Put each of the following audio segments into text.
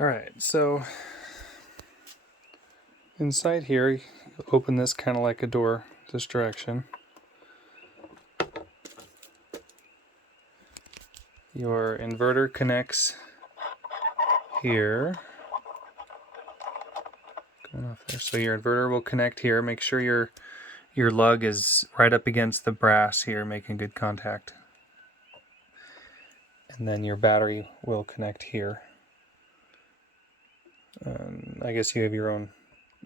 Alright, so inside here, you open this kind of like a door this direction. Your inverter connects here. Going off there. So your inverter will connect here. Make sure your lug is right up against the brass here, making good contact. And then your battery will connect here. I guess you have your own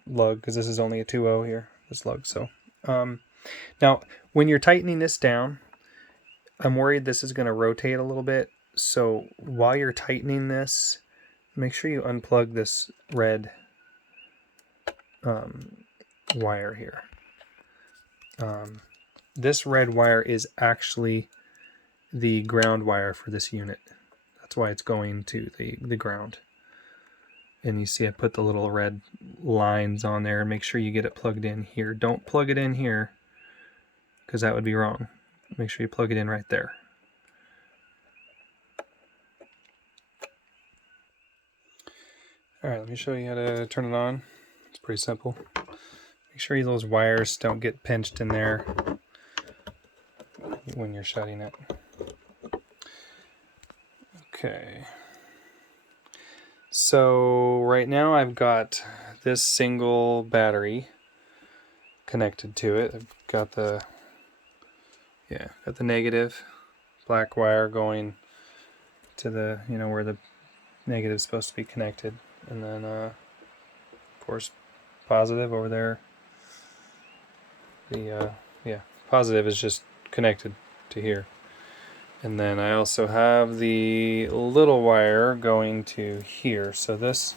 lug because this is only a 2.0 here, this lug. So now when you're tightening this down, I'm worried this is going to rotate a little bit. So while you're tightening this, make sure you unplug this red wire here. This red wire is actually the ground wire for this unit. That's why it's going to the ground. And you see I put the little red lines on there. Make sure you get it plugged in here. Don't plug it in here because that would be wrong. Make sure you plug it in right there. Alright, let me show you how to turn it on. It's pretty simple. Make sure those wires don't get pinched in there when you're shutting it. Okay. So right now I've got this single battery connected to it. I've got the negative black wire going to the where the negative is supposed to be connected, and then of course positive over there. The positive is just connected to here. And then I also have the little wire going to here. So this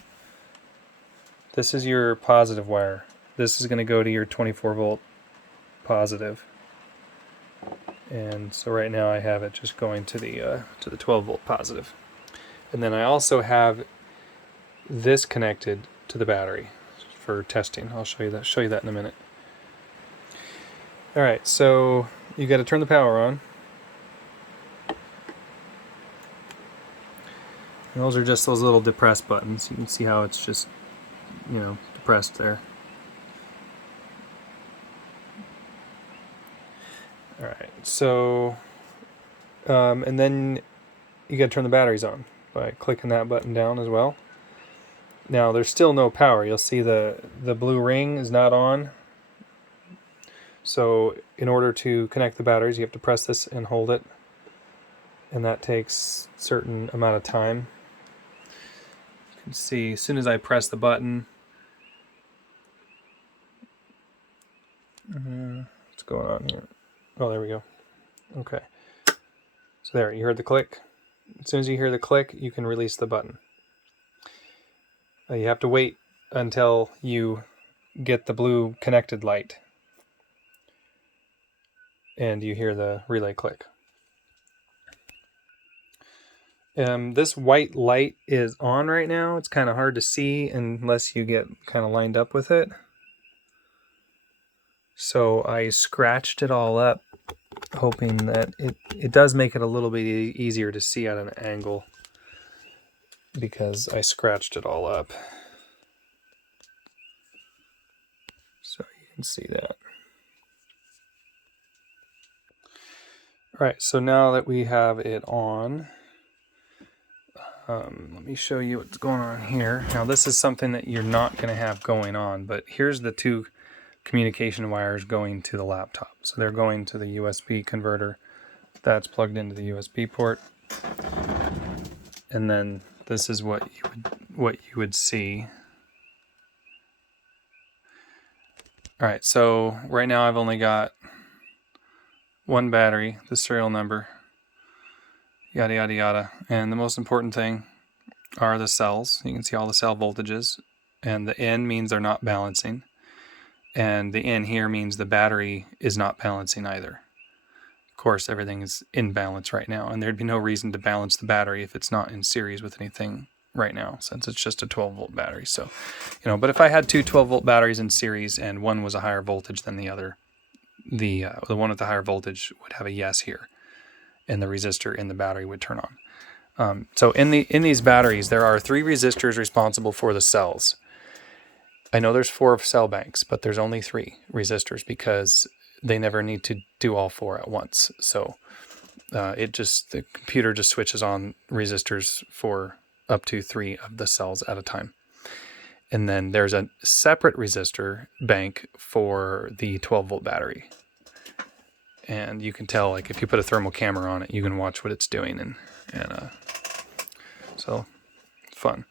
is your positive wire. This is going to go to your 24 volt positive. And so right now I have it just going to the 12 volt positive. And then I also have this connected to the battery for testing. I'll show you that in a minute. All right, so you got to turn the power on. And those are just those little depressed buttons. You can see how it's just, depressed there. Alright, so, and then you gotta turn the batteries on by clicking that button down as well. Now, there's still no power. You'll see the blue ring is not on. So, in order to connect the batteries, you have to press this and hold it. And that takes a certain amount of time. You can see as soon as I press the button, what's going on here? Oh, there we go. Okay. So there, you heard the click. As soon as you hear the click, you can release the button. You have to wait until you get the blue connected light and you hear the relay click. This white light is on right now. It's kind of hard to see unless you get kind of lined up with it. So I scratched it all up, hoping that it does make it a little bit easier to see at an angle because I scratched it all up. So you can see that. All right, so now that we have it on, let me show you what's going on here. Now this is something that you're not going to have going on, but here's the two communication wires going to the laptop. So they're going to the USB converter that's plugged into the USB port. And then this is what you would see. All right, so right now I've only got one battery, the serial number, yada yada yada, and the most important thing are the cells. You can see all the cell voltages, and the N means they're not balancing, and the N here means the battery is not balancing either. Of course, everything is in balance right now, and there'd be no reason to balance the battery if it's not in series with anything right now, since it's just a 12 volt battery. So, but if I had two 12 volt batteries in series and one was a higher voltage than the other, the one with the higher voltage would have a yes here, and the resistor in the battery would turn So in these batteries, there are 3 resistors responsible for the cells. I know there's 4 cell banks, but there's only 3 resistors because they never need to do all 4 at once. So the computer just switches on resistors for up to 3 of the cells at a time. And then there's a separate resistor bank for the 12-volt battery. And you can tell, like, if you put a thermal camera on it, you can watch what it's doing, and so fun.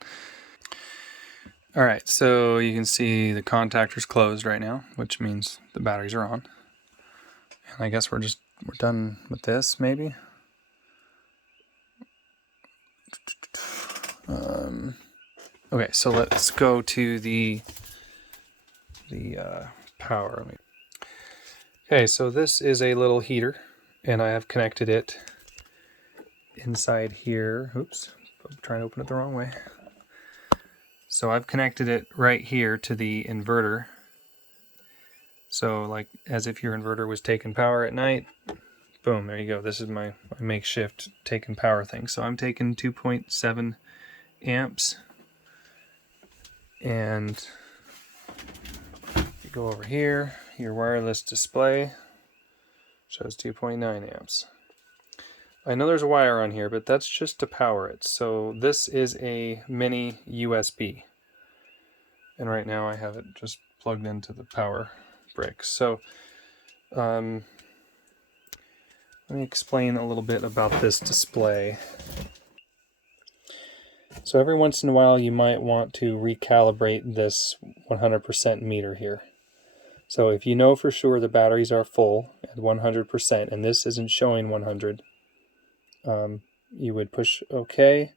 All right, so you can see the contactor's closed right now, which means the batteries are on. And I guess we're done with this, maybe. Okay, so let's go to the power. Okay, so this is a little heater, and I have connected it inside here. Oops, I'm trying to open it the wrong way. So I've connected it right here to the inverter. So like as if your inverter was taking power at night, boom, there you go. This is my makeshift taking power thing. So I'm taking 2.7 amps, and you go over here, your wireless display shows 2.9 amps. I know there's a wire on here, but that's just to power it. So this is a mini USB. And right now I have it just plugged into the power brick. So let me explain a little bit about this display. So every once in a while you might want to recalibrate this 100% meter here. So if you know for sure the batteries are full at 100% and this isn't showing 100, you would push OK,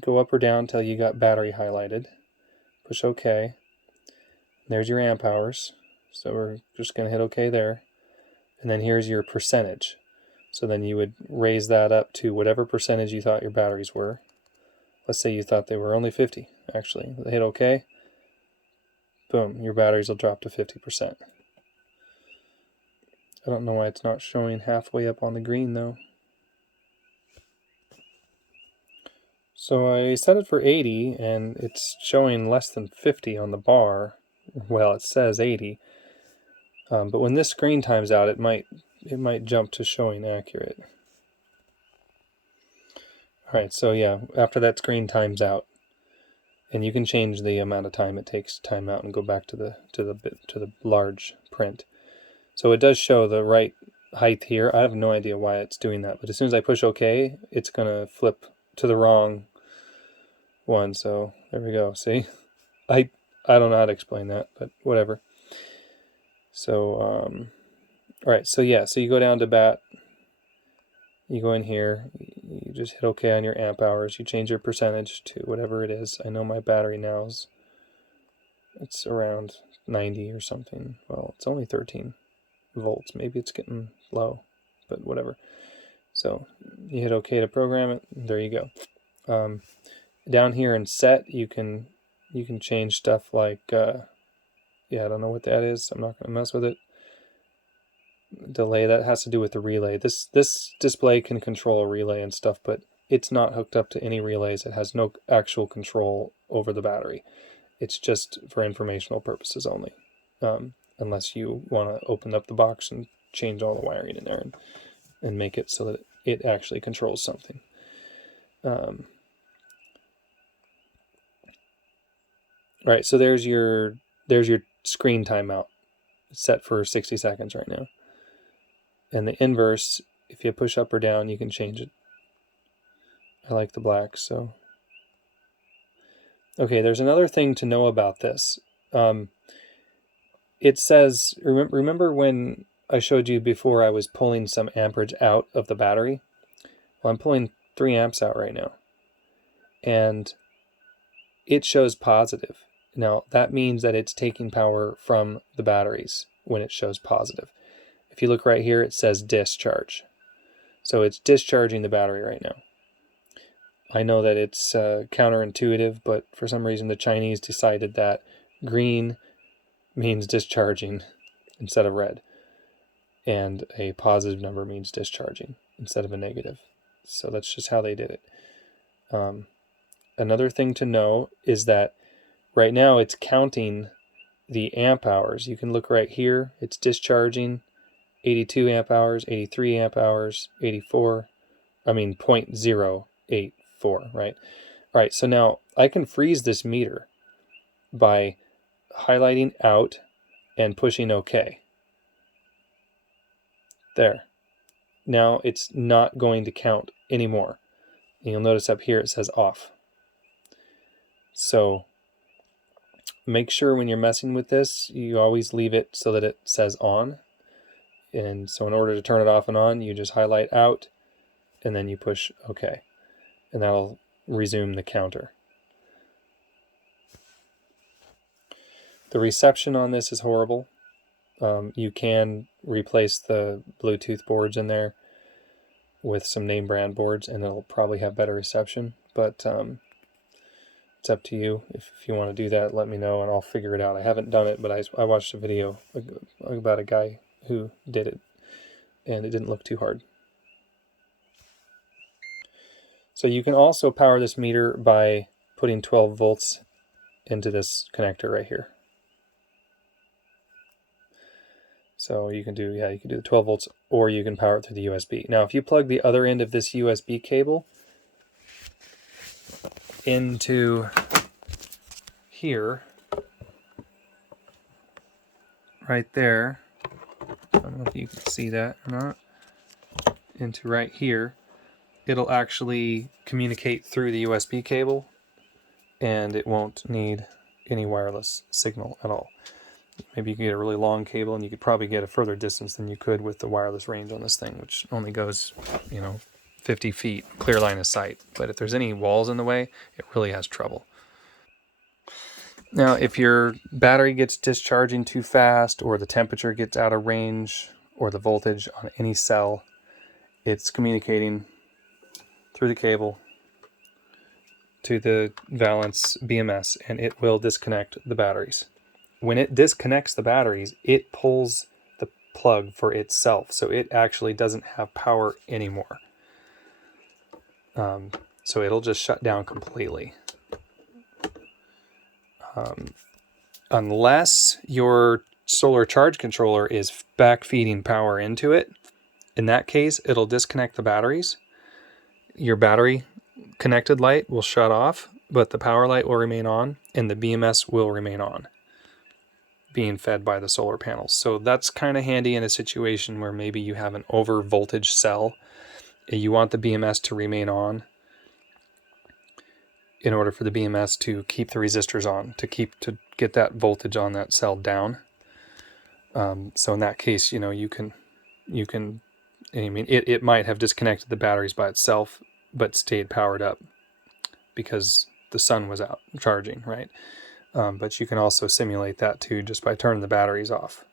go up or down until you got battery highlighted. Push OK. There's your amp hours. So we're just going to hit OK there. And then here's your percentage. So then you would raise that up to whatever percentage you thought your batteries were. Let's say you thought they were only 50, actually. Hit OK. Boom, your batteries will drop to 50%. I don't know why it's not showing halfway up on the green, though. So I set it for 80, and it's showing less than 50 on the bar. Well, it says 80. But when this screen times out, it might jump to showing accurate. Alright, so yeah, after that screen times out, and you can change the amount of time it takes to time out and go back to the large print. So it does show the right height here. I have no idea why it's doing that, but as soon as I push OK, it's going to flip to the wrong one. So there we go. See, I don't know how to explain that, but whatever. So all right, so yeah, so you go down to bat, you go in here, you just hit OK on your amp hours, you change your percentage to whatever it is. I know my battery now it's around 90 or something. Well, it's only 13 volts. Maybe it's getting low, but whatever. So you hit OK to program it. There you go. Down here in set, you can change stuff like yeah, I don't know what that is. I'm not going to mess with it. Delay, that has to do with the relay. This display can control a relay and stuff, but it's not hooked up to any relays. It has no actual control over the battery. It's just for informational purposes only, unless you want to open up the box and change all the wiring in there and make it so that it actually controls something. Right, so there's your screen timeout. It's set for 60 seconds right now. And the inverse, if you push up or down, you can change it. I like the black, so. Okay, there's another thing to know about this. It says, remember when I showed you before I was pulling some amperage out of the battery? Well, I'm pulling 3 amps out right now. And it shows positive. Now, that means that it's taking power from the batteries when it shows positive. If you look right here, it says discharge. So it's discharging the battery right now. I know that it's counterintuitive, but for some reason the Chinese decided that green means discharging instead of red, and a positive number means discharging instead of a negative. So that's just how they did it. Another thing to know is that right now it's counting the amp hours. You can look right here. It's discharging 82 amp hours, 83 amp hours, 0.084, right? All right, so now I can freeze this meter by highlighting out and pushing OK. There. Now it's not going to count anymore. And you'll notice up here it says off. So make sure when you're messing with this, you always leave it so that it says on. And so in order to turn it off and on, you just highlight out and then you push OK. And that'll resume the counter. The reception on this is horrible. You can replace the Bluetooth boards in there with some name brand boards and it'll probably have better reception, but it's up to you. If you want to do that, let me know and I'll figure it out. I haven't done it, but I watched a video about a guy who did it and it didn't look too hard. So you can also power this meter by putting 12 volts into this connector right here. So you can do the 12 volts, or you can power it through the USB. Now, if you plug the other end of this USB cable into here, right there, I don't know if you can see that or not, into right here, it'll actually communicate through the USB cable, and it won't need any wireless signal at all. Maybe you can get a really long cable, and you could probably get a further distance than you could with the wireless range on this thing, which only goes, 50 feet, clear line of sight. But if there's any walls in the way, it really has trouble. Now, if your battery gets discharging too fast, or the temperature gets out of range, or the voltage on any cell, it's communicating through the cable to the Valence BMS, and it will disconnect the batteries. When it disconnects the batteries, it pulls the plug for itself, so it actually doesn't have power anymore. So it'll just shut down completely. Unless your solar charge controller is backfeeding power into it, in that case, it'll disconnect the batteries. Your battery connected light will shut off, but the power light will remain on, and the BMS will remain on, being fed by the solar panels. So that's kind of handy in a situation where maybe you have an over voltage cell. You want the BMS to remain on in order for the BMS to keep the resistors on, to get that voltage on that cell down. So in that case, you can, it might have disconnected the batteries by itself, but stayed powered up because the sun was out charging, right? But you can also simulate that too just by turning the batteries off.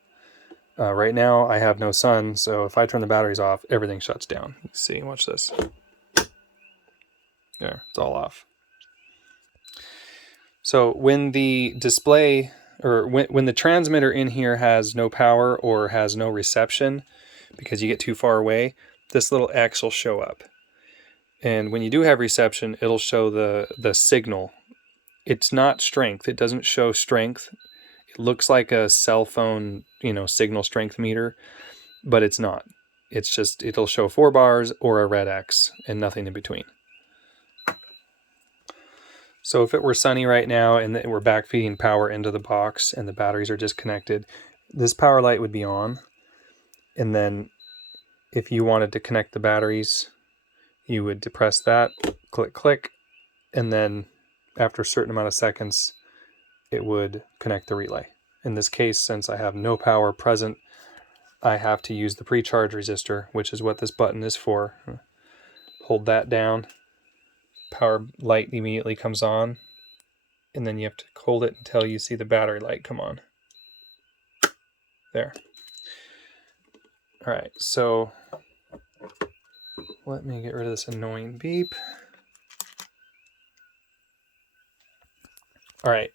Right now I have no sun, so if I turn the batteries off, everything shuts down. You can see, watch this. There, it's all off. So when the display, or when the transmitter in here has no power or has no reception because you get too far away, this little X will show up. And when you do have reception, it'll show the signal. It's not strength. It doesn't show strength. It looks like a cell phone, signal strength meter, but it's not. It's just, it'll show 4 bars or a red X and nothing in between. So if it were sunny right now and we're backfeeding power into the box and the batteries are disconnected, this power light would be on. And then if you wanted to connect the batteries, you would depress that, click, click, and then after a certain amount of seconds, it would connect the relay. In this case, since I have no power present, I have to use the pre-charge resistor, which is what this button is for. Hold that down, power light immediately comes on, and then you have to hold it until you see the battery light come on. There. All right, so let me get rid of this annoying beep. All right,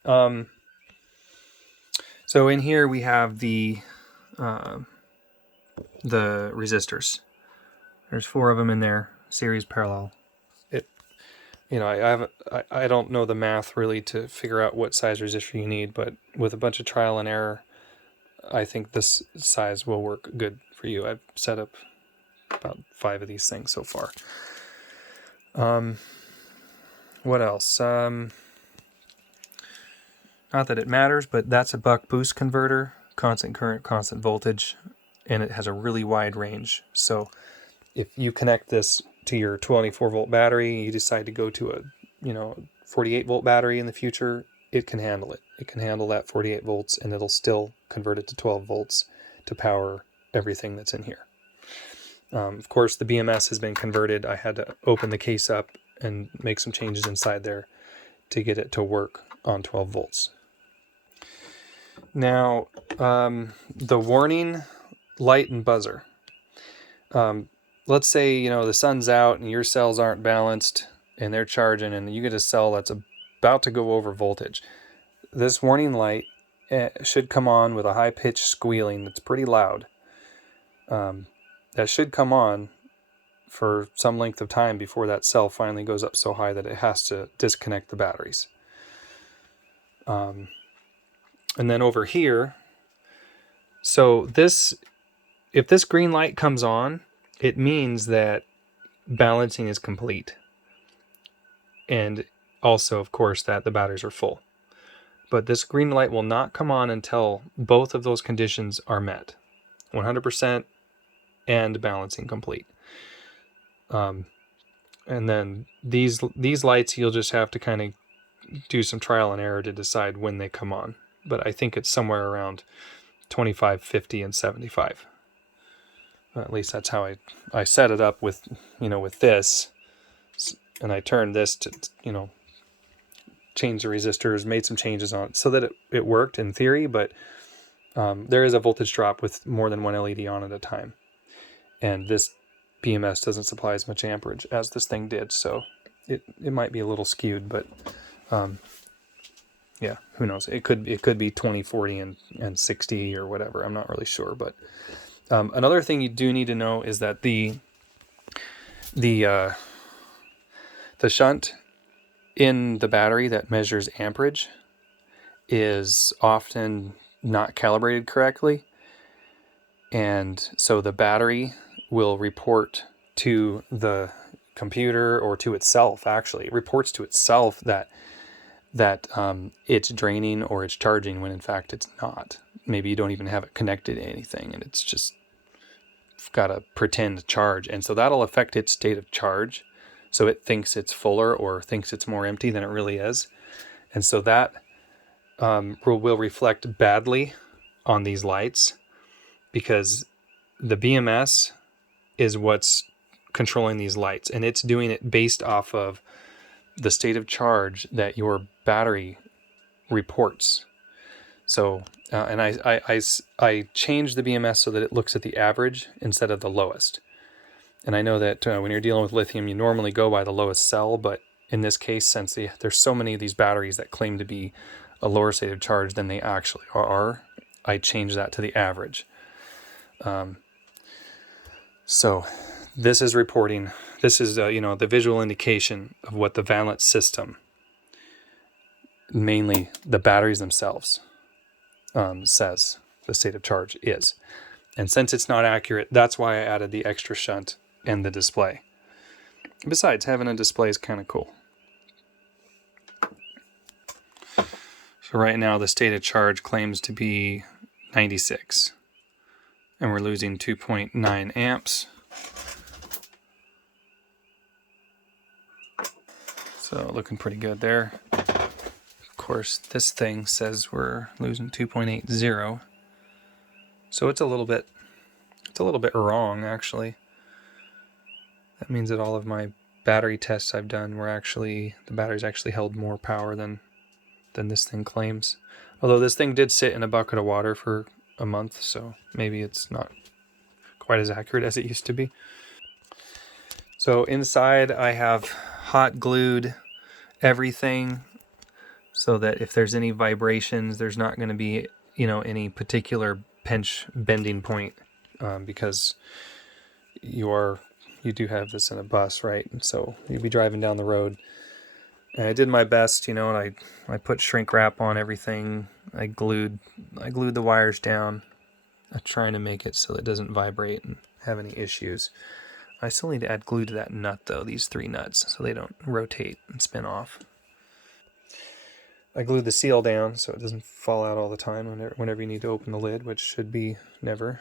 so in here we have the resistors. There's 4 of them in there. series parallel. I don't know the math really to figure out what size resistor you need, but with a bunch of trial and error, I think this size will work good for you. I've set up about 5 of these things so far. What else? Not that it matters, but that's a buck boost converter, constant current, constant voltage, and it has a really wide range. So if you connect this to your 24 volt battery, you decide to go to a 48 volt battery in the future, it can handle it. It can handle that 48 volts, and it'll still convert it to 12 volts to power everything that's in here. Of course, the BMS has been converted. I had to open the case up and make some changes inside there to get it to work on 12 volts. Now, the warning light and buzzer. Let's say, the sun's out and your cells aren't balanced and they're charging and you get a cell that's about to go over voltage. This warning light should come on with a high-pitched squealing that's pretty loud. That should come on for some length of time before that cell finally goes up so high that it has to disconnect the batteries. And then over here, so if this green light comes on, it means that balancing is complete. And also, of course, that the batteries are full. But this green light will not come on until both of those conditions are met. 100% and balancing complete. And then these lights, you'll just have to kind of do some trial and error to decide when they come on. But I think it's somewhere around 25, 50, and 75. At least that's how I set it up with this. And I turned this to, change the resistors, made some changes on it so that it worked in theory, but there is a voltage drop with more than one LED on at a time. And this BMS doesn't supply as much amperage as this thing did, so it might be a little skewed, but yeah, who knows? It could be 20, 40, and 60 or whatever. I'm not really sure, but another thing you do need to know is that the shunt in the battery that measures amperage is often not calibrated correctly, and so the battery will report to the computer or to itself. Actually, it reports to itself that it's draining or it's charging when in fact it's not. Maybe you don't even have it connected to anything and it's just got a pretend charge, and so that'll affect its state of charge. So it thinks it's fuller or thinks it's more empty than it really is. And so that will reflect badly on these lights because the BMS is what's controlling these lights. And it's doing it based off of the state of charge that your battery reports. So, and I changed the BMS so that it looks at the average instead of the lowest. And I know that when you're dealing with lithium, you normally go by the lowest cell, but in this case, since there's so many of these batteries that claim to be a lower state of charge than they actually are, I changed that to the average. So this is reporting, this is the visual indication of what the Valence system, mainly the batteries themselves, says the state of charge is. And since it's not accurate, that's why I added the extra shunt and the display. Besides, having a display is kind of cool. So right now the state of charge claims to be 96. And we're losing 2.9 amps. So looking pretty good there. Of course, this thing says we're losing 2.80. So it's a little bit wrong, actually. That means that all of my battery tests I've done the batteries actually held more power than this thing claims. Although this thing did sit in a bucket of water for a month, so maybe it's not quite as accurate as it used to be. So inside I have hot glued everything so that if there's any vibrations, there's not going to be, any particular pinch bending point, because you are, you do have this in a bus, right? And so you'd be driving down the road. And I did my best, you know, and I put shrink wrap on everything. I glued the wires down. I'm trying to make it so it doesn't vibrate and have any issues. I still need to add glue to that nut though, these 3 nuts, so they don't rotate and spin off. I glued the seal down so it doesn't fall out all the time whenever you need to open the lid, which should be never.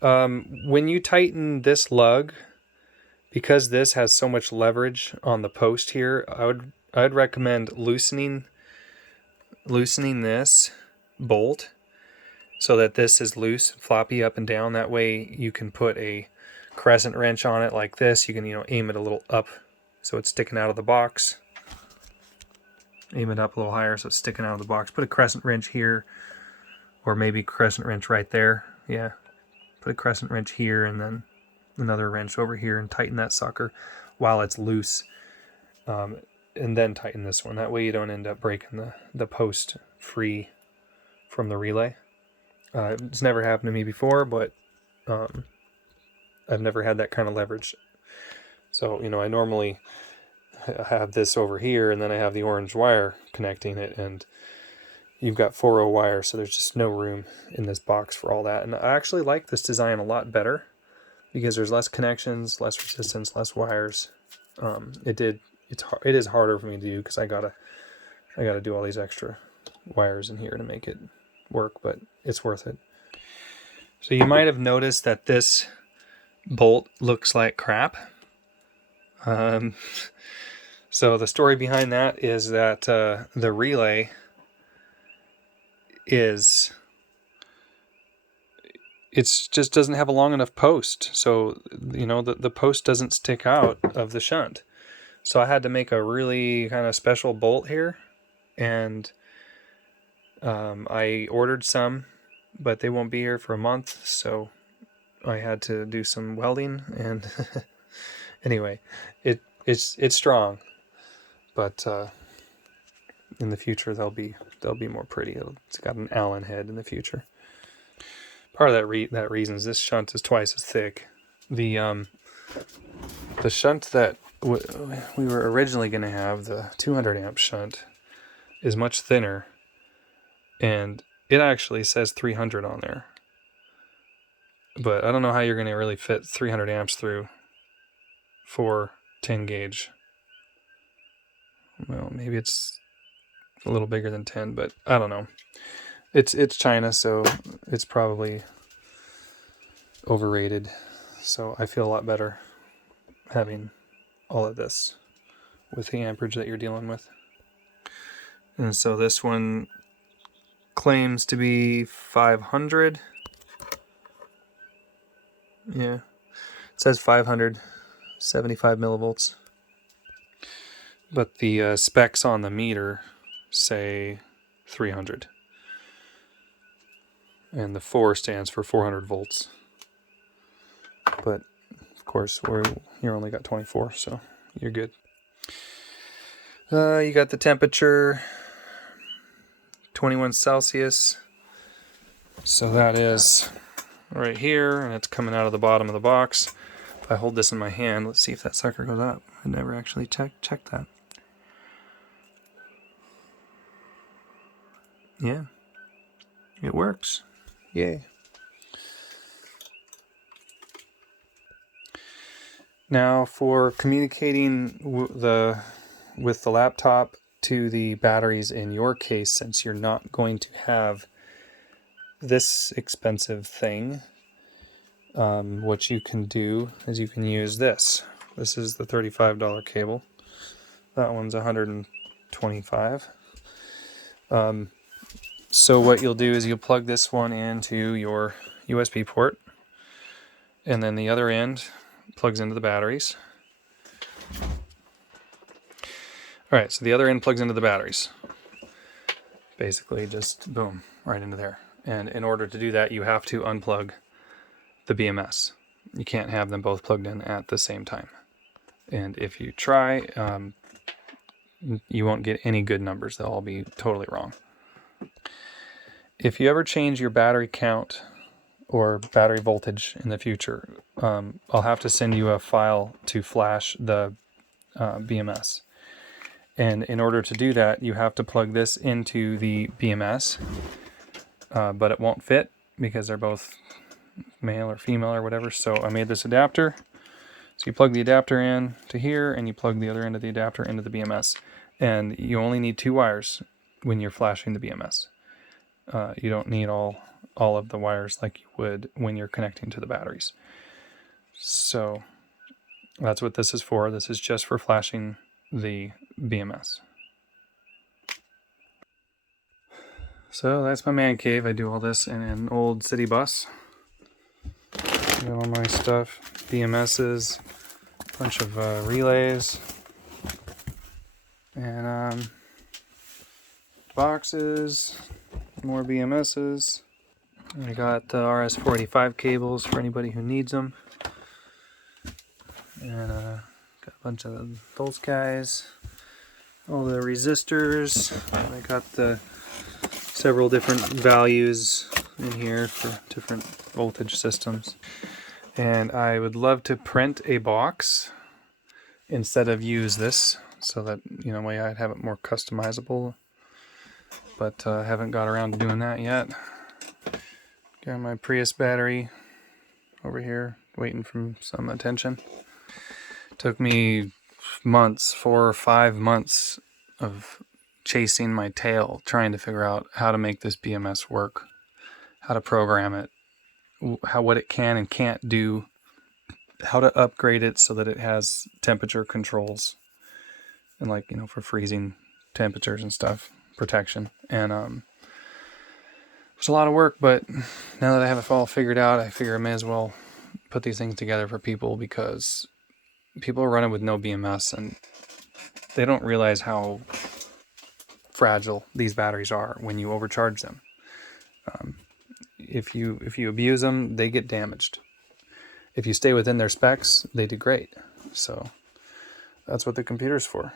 When you tighten this lug, because this has so much leverage on the post here, I'd recommend loosening this bolt so that this is loose, floppy up and down. That way you can put a crescent wrench on it like this. You can, you know, aim it a little up so it's sticking out of the box. Aim it up a little higher so it's sticking out of the box. Put a crescent wrench here, or maybe crescent wrench right there. Yeah. Put a crescent wrench here and then another wrench over here and tighten that sucker while it's loose. And then tighten this one. That way you don't end up breaking the post free from the relay. It's never happened to me before, but I've never had that kind of leverage. So, you know, I normally have this over here and then I have the orange wire connecting it, and you've got 4-0 wire, so there's just no room in this box for all that. And I actually like this design a lot better because there's less connections, less resistance, less wires. It is harder for me to do because I gotta do all these extra wires in here to make it work, but it's worth it. So you might have noticed that this bolt looks like crap. So the story behind that is that the relay just doesn't have a long enough post. So, you know, the post doesn't stick out of the shunt. So I had to make a really kind of special bolt here, and I ordered some, but they won't be here for a month, so I had to do some welding, and anyway, it's strong, but in the future they'll be more pretty. It's got an Allen head in the future. Part of that reason is this shunt is twice as thick. The shunt that we were originally going to have, the 200 amp shunt, is much thinner, and it actually says 300 on there. But I don't know how you're going to really fit 300 amps through 4 10 gauge. Well, maybe it's a little bigger than 10, but I don't know. It's China, so it's probably overrated. So I feel a lot better having all of this with the amperage that you're dealing with. And so this one claims to be 500. Yeah, it says 575 millivolts. But the specs on the meter say 300. And the 4 stands for 400 volts. But of course, you only got 24, so you're good. You got the temperature, 21 Celsius. So that is right here, and it's coming out of the bottom of the box. If I hold this in my hand, let's see if that sucker goes up. I never actually checked that. Yeah, it works. Yay. Now for communicating with the laptop to the batteries in your case, since you're not going to have this expensive thing, what you can do is you can use this. This is the $35 cable. That one's $125. So what you'll do is you'll plug this one into your USB port, and then the other end plugs into the batteries. Alright, so the other end plugs into the batteries. Basically just boom, right into there. And in order to do that, you have to unplug the BMS. You can't have them both plugged in at the same time. And if you try, you won't get any good numbers. They'll all be totally wrong. If you ever change your battery count or battery voltage in the future, I'll have to send you a file to flash the BMS. And in order to do that, you have to plug this into the BMS, but it won't fit because they're both male or female or whatever. So I made this adapter. So you plug the adapter in to here, and you plug the other end of the adapter into the BMS. And you only need 2 wires when you're flashing the BMS. You don't need all of the wires like you would when you're connecting to the batteries. So that's what this is for. This is just for flashing the BMS. So that's my man cave. I do all this in an old city bus. Got all my stuff, BMSs, a bunch of relays, and boxes, more BMSs. I got the RS-485 cables for anybody who needs them. And got a bunch of those guys. All the resistors. I got the several different values in here for different voltage systems. And I would love to print a box instead of use this, so that, you know, way I'd have it more customizable. But I haven't got around to doing that yet. Got my Prius battery over here, waiting for some attention. Took me months, 4 or 5 months of chasing my tail, trying to figure out how to make this BMS work, how to program it, what it can and can't do, how to upgrade it so that it has temperature controls, and, like, you know, for freezing temperatures and stuff, protection. And it's a lot of work, but now that I have it all figured out, I figure I may as well put these things together for people, because people are running with no BMS and they don't realize how fragile these batteries are when you overcharge them. If you abuse them, they get damaged. If you stay within their specs, they do great. So that's what the computer's for,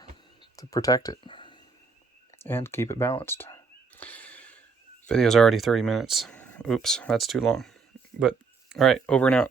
to protect it and keep it balanced. Video's already 30 minutes. Oops, that's too long. But all right, over and out.